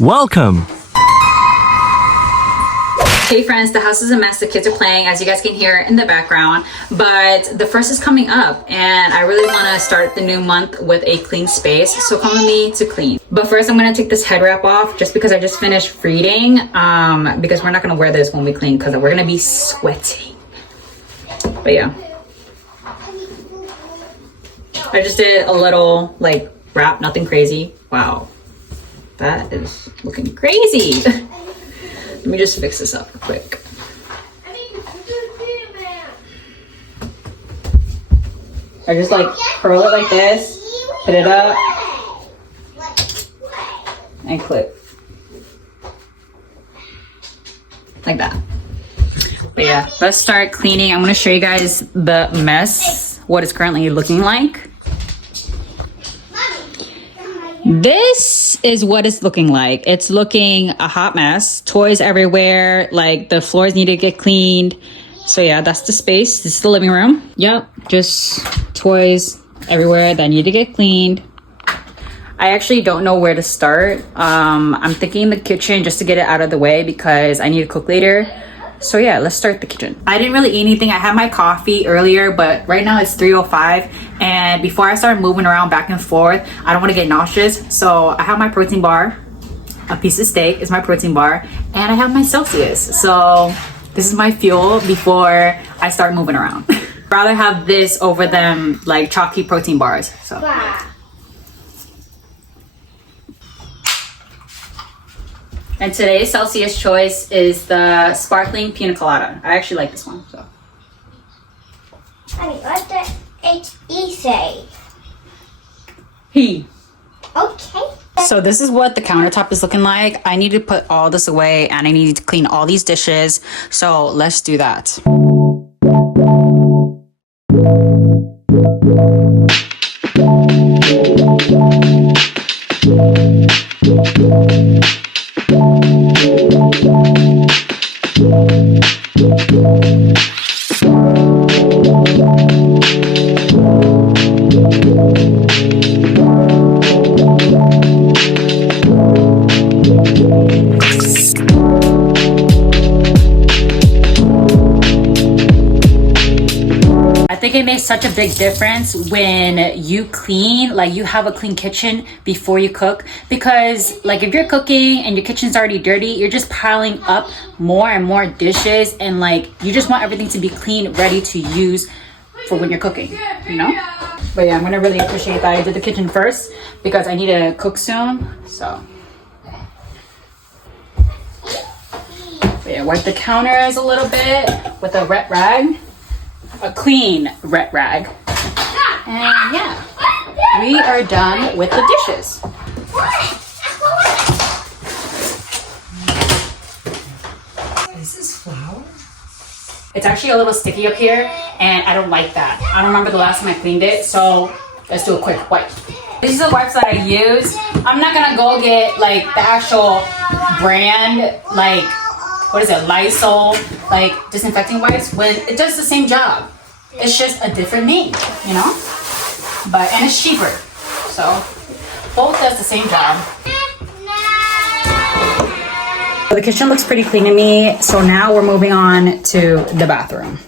Welcome! Hey friends, the house is a mess. The kids are playing, as you guys can hear in the background, but the first is coming up and I really want to start the new month with a clean space, so come with me to clean. But first I'm going to take this head wrap off just because I just finished reading, because we're not going to wear this when we clean because we're going to be sweating. But yeah, I just did a little like wrap, nothing crazy. Wow, that is looking crazy. Let me just fix this up real quick. I just like curl it like this, put it up, and clip. Like that. But yeah, let's start cleaning. I'm gonna show you guys the mess, what it's currently looking like. This is what it's looking like. It's looking a hot mess. Toys everywhere. Like the floors need to get cleaned. So yeah, that's the space. This is the living room. Yep, just toys everywhere that need to get cleaned. I actually don't know where to start. I'm thinking the kitchen just to get it out of the way because I need to cook later. So yeah, let's start the kitchen. I didn't really eat anything. I had my coffee earlier, but right now it's 3:05. And before I start moving around back and forth, I don't want to get nauseous. So I have my protein bar. A piece of steak is my protein bar. And I have my Celsius. So this is my fuel before I start moving around. I'd rather have this over them like chalky protein bars. So. And today's Celsius choice is the sparkling pina colada. I actually like this one. So. Honey, what does H-E say? He. Okay. So this is what the countertop is looking like. I need to put all this away and I need to clean all these dishes. So let's do that. I think it makes such a big difference when you clean, like you have a clean kitchen before you cook, because like if you're cooking and your kitchen's already dirty, you're just piling up more and more dishes, and like you just want everything to be clean, ready to use for when you're cooking, you know? But yeah, I'm gonna really appreciate that I did the kitchen first because I need to cook soon, so. But yeah, wipe the counters a little bit with a wet rag. A clean wet rag. And yeah, we are done with the dishes. This is flour? It's actually a little sticky up here and I don't like that. I don't remember the last time I cleaned it, so let's do a quick wipe. These are the wipes that I use. I'm not gonna go get like the actual brand, like what is it, Lysol, like disinfecting wipes, when it does the same job. It's just a different name, you know? But, and it's cheaper. So, both does the same job. The kitchen looks pretty clean to me, so now we're moving on to the bathroom.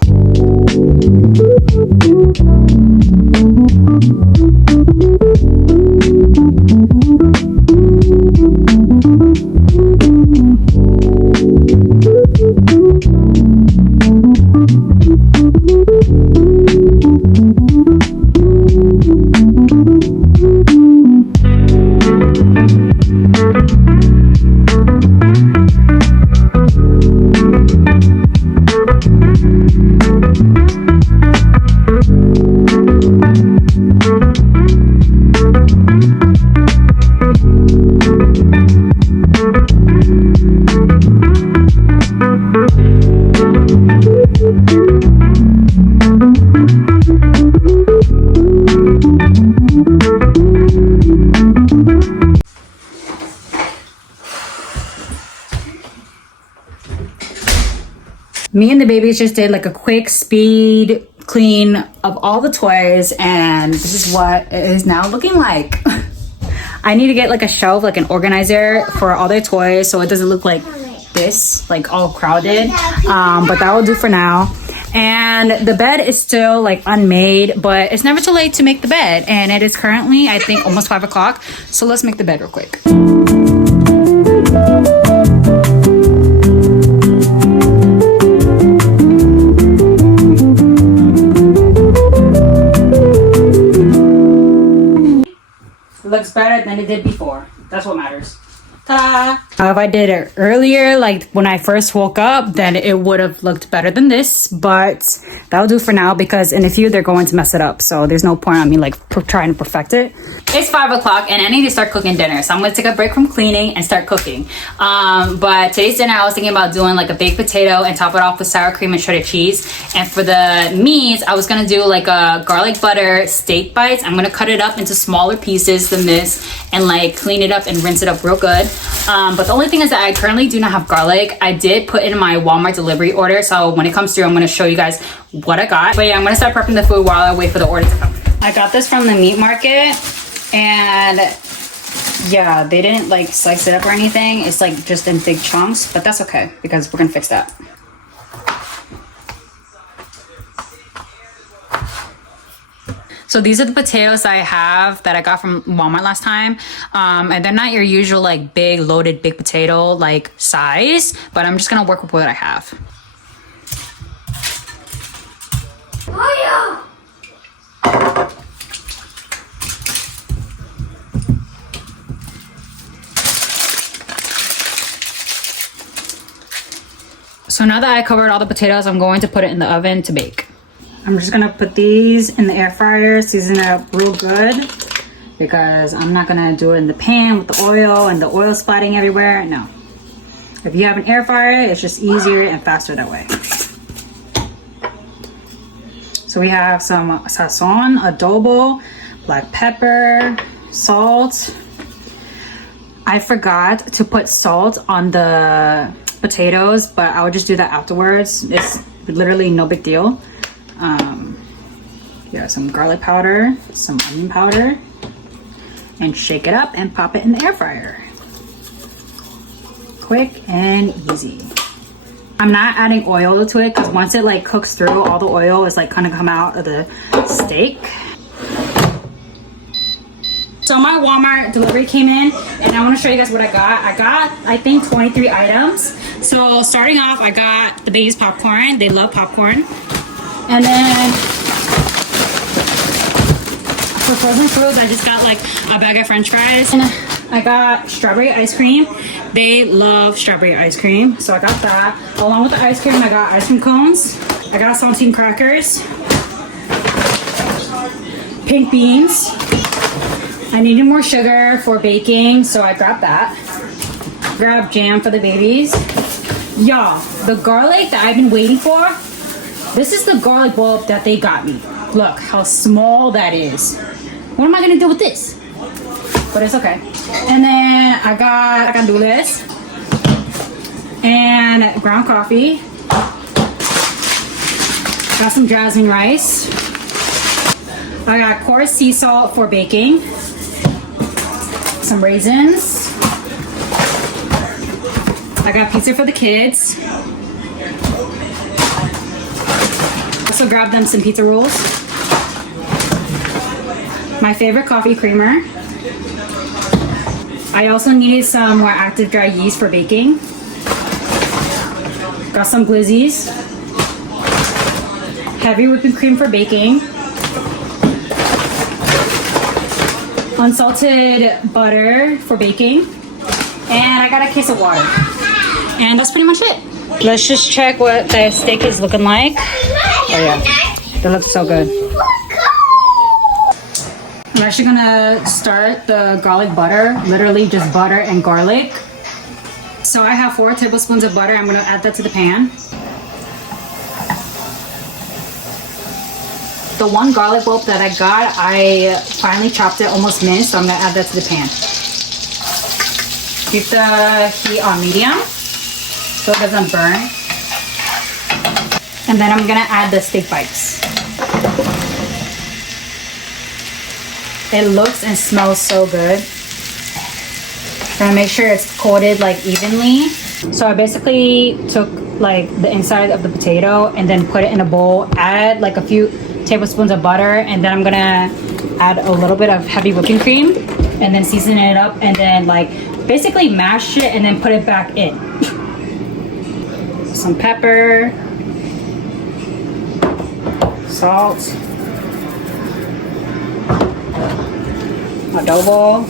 Me and the babies just did like a quick speed clean of all the toys, and this is what it is now looking like. I need to get like a shelf, like an organizer for all their toys, so it doesn't look like this, like all crowded. But that will do for now. And the bed is still like unmade, but it's never too late to make the bed. And it is currently, I think, almost 5 o'clock. So let's make the bed real quick. Looks better than it did before. That's what matters. Ta-da! If I did it earlier, like when I first woke up, then it would have looked better than this. But that'll do for now because in a few they're going to mess it up. So there's no point on me like trying to perfect it. It's 5 o'clock and I need to start cooking dinner. So I'm going to take a break from cleaning and start cooking. But today's dinner, I was thinking about doing like a baked potato and top it off with sour cream and shredded cheese. And for the meats, I was going to do like a garlic butter steak bites. I'm going to cut it up into smaller pieces than this and like clean it up and rinse it up real good. But the only thing is that I currently do not have garlic. I did put in my Walmart delivery order. So when it comes through, I'm going to show you guys what I got. But yeah, I'm going to start prepping the food while I wait for the order to come. I got this from the meat market. And yeah, they didn't like slice it up or anything. It's like just in big chunks, but that's okay because we're gonna fix that. So these are the potatoes I have that I got from Walmart last time. And they're not your usual like big loaded big potato like size, but I'm just gonna work with what I have. Oh, yeah. So now that I covered all the potatoes, I'm going to put it in the oven to bake. I'm just gonna put these in the air fryer, season it up real good because I'm not gonna do it in the pan with the oil and the oil splatting everywhere. No. If you have an air fryer, it's just easier and faster that way. So we have some sazon, adobo, black pepper, salt. I forgot to put salt on the potatoes, but I would just do that afterwards. It's literally no big deal. Yeah, some garlic powder, some onion powder, and shake it up and pop it in the air fryer. Quick and easy. I'm not adding oil to it because once it like cooks through, all the oil is like kind of come out of the steak. So my Walmart delivery came in and I want to show you guys what I got. I got, I think, 23 items. So starting off, I got the baby's popcorn. They love popcorn. And then for frozen foods, I just got like a bag of french fries. And I got strawberry ice cream. They love strawberry ice cream. So I got that. Along with the ice cream, I got ice cream cones. I got saltine crackers. Pink beans. I needed more sugar for baking, so I grabbed that. Grabbed jam for the babies. Y'all, the garlic that I've been waiting for, this is the garlic bulb that they got me. Look how small that is. What am I gonna do with this? But it's okay. And then I got gandules and ground coffee. Got some jasmine rice. I got coarse sea salt for baking. Some raisins. I got pizza for the kids. Also grabbed them some pizza rolls. My favorite coffee creamer. I also needed some more active dry yeast for baking. Got some glizzies. Heavy whipping cream for baking. Unsalted butter for baking. And I got a case of water. And that's pretty much it. Let's just check what the steak is looking like. Oh yeah, that looks so good. I'm actually gonna start the garlic butter, literally just butter and garlic. So I have 4 tablespoons of butter. I'm gonna add that to the pan. The one garlic bulb that I got, I finally chopped it almost minced, so I'm gonna add that to the pan. Keep the heat on medium so it doesn't burn. And then I'm gonna add the steak bites. It looks and smells so good. Trying to make sure it's coated like evenly. So I basically took like the inside of the potato and then put it in a bowl, add like a few tablespoons of butter, and then I'm gonna add a little bit of heavy whipping cream and then season it up and then like basically mash it and then put it back in. Some pepper, salt, adobo,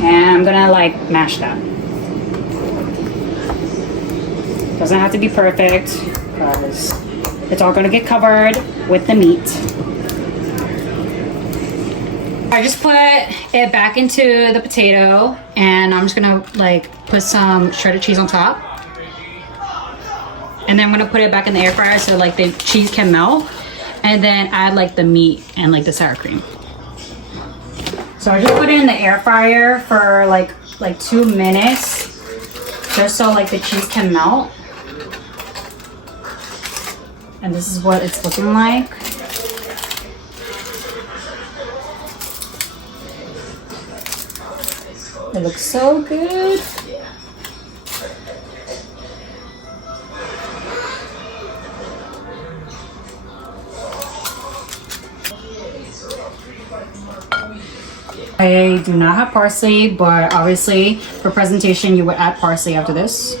and I'm gonna like mash that. Doesn't have to be perfect because it's all gonna get covered with the meat. I just put it back into the potato and I'm just gonna like put some shredded cheese on top. And then I'm gonna put it back in the air fryer so like the cheese can melt. And then add like the meat and like the sour cream. So I just put it in the air fryer for like 2 minutes just so like the cheese can melt. And this is what it's looking like. It looks so good. I do not have parsley, but obviously for presentation you would add parsley after this.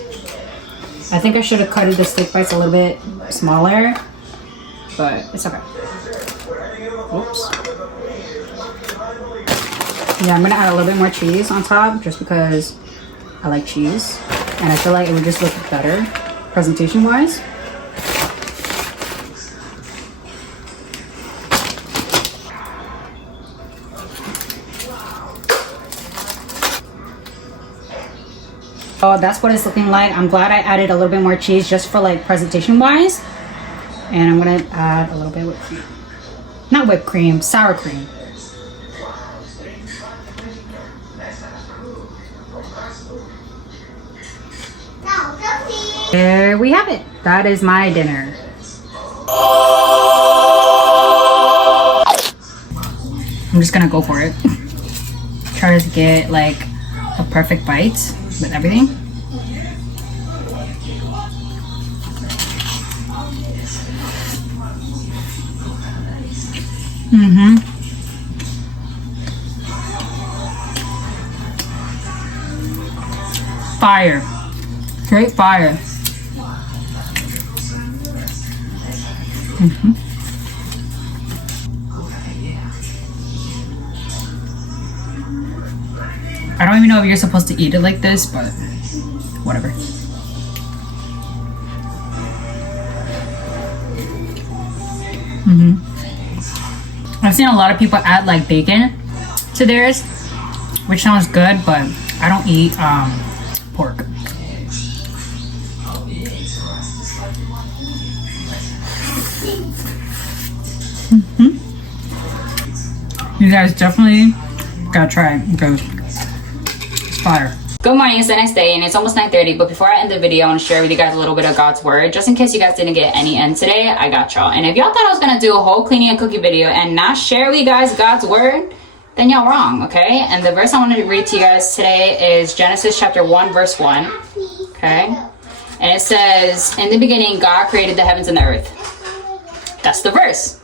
I think I should have cut the steak bites a little bit smaller, but it's okay. Oops. Yeah, I'm gonna add a little bit more cheese on top just because I like cheese and I feel like it would just look better presentation wise. Oh, that's what it's looking like. I'm glad I added a little bit more cheese just for like presentation wise. And I'm gonna add a little bit of whipped cream. Not whipped cream, sour cream. There we have it. That is my dinner. I'm just gonna go for it. Try to get like a perfect bite with everything. Fire. Straight fire. I don't even know if you're supposed to eat it like this, but whatever. I've seen a lot of people add like bacon to theirs, which sounds good, but I don't eat pork. You guys definitely gotta try it because it's fire. Good morning, it's the next day and it's almost 9:30, but before I end the video, I want to share with you guys a little bit of God's word. Just in case you guys didn't get any in today, I got y'all. And if y'all thought I was gonna do a whole cleaning and cooking video and not share with you guys God's word, then y'all wrong, okay? And the verse I want to read to you guys today is Genesis chapter 1, verse 1, okay? And it says, in the beginning, God created the heavens and the earth. That's the verse.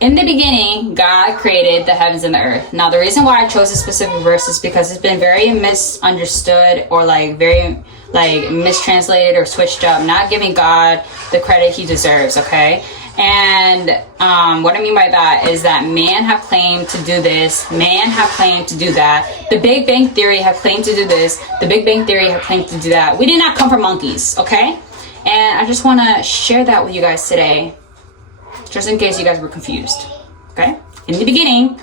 In the beginning, God created the heavens and the earth. Now, the reason why I chose this specific verse is because it's been very misunderstood or like very like mistranslated or switched up, not giving God the credit he deserves, okay? And what I mean by that is that man have claimed to do this, man have claimed to do that. The Big Bang Theory have claimed to do this. The Big Bang Theory have claimed to do that. We did not come from monkeys, okay? And I just want to share that with you guys today, just in case you guys were confused, okay? In the beginning,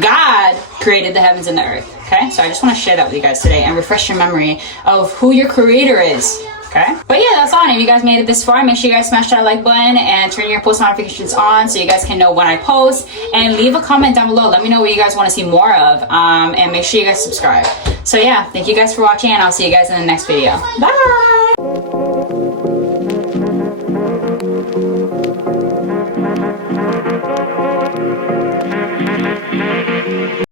God created the heavens and the earth, okay? So I just want to share that with you guys today and refresh your memory of who your creator is, okay? But yeah, that's all. And if you guys made it this far, make sure you guys smash that like button and turn your post notifications on so you guys can know when I post. And leave a comment down below. Let me know what you guys want to see more of. And make sure you guys subscribe. So yeah, thank you guys for watching and I'll see you guys in the next video. Bye!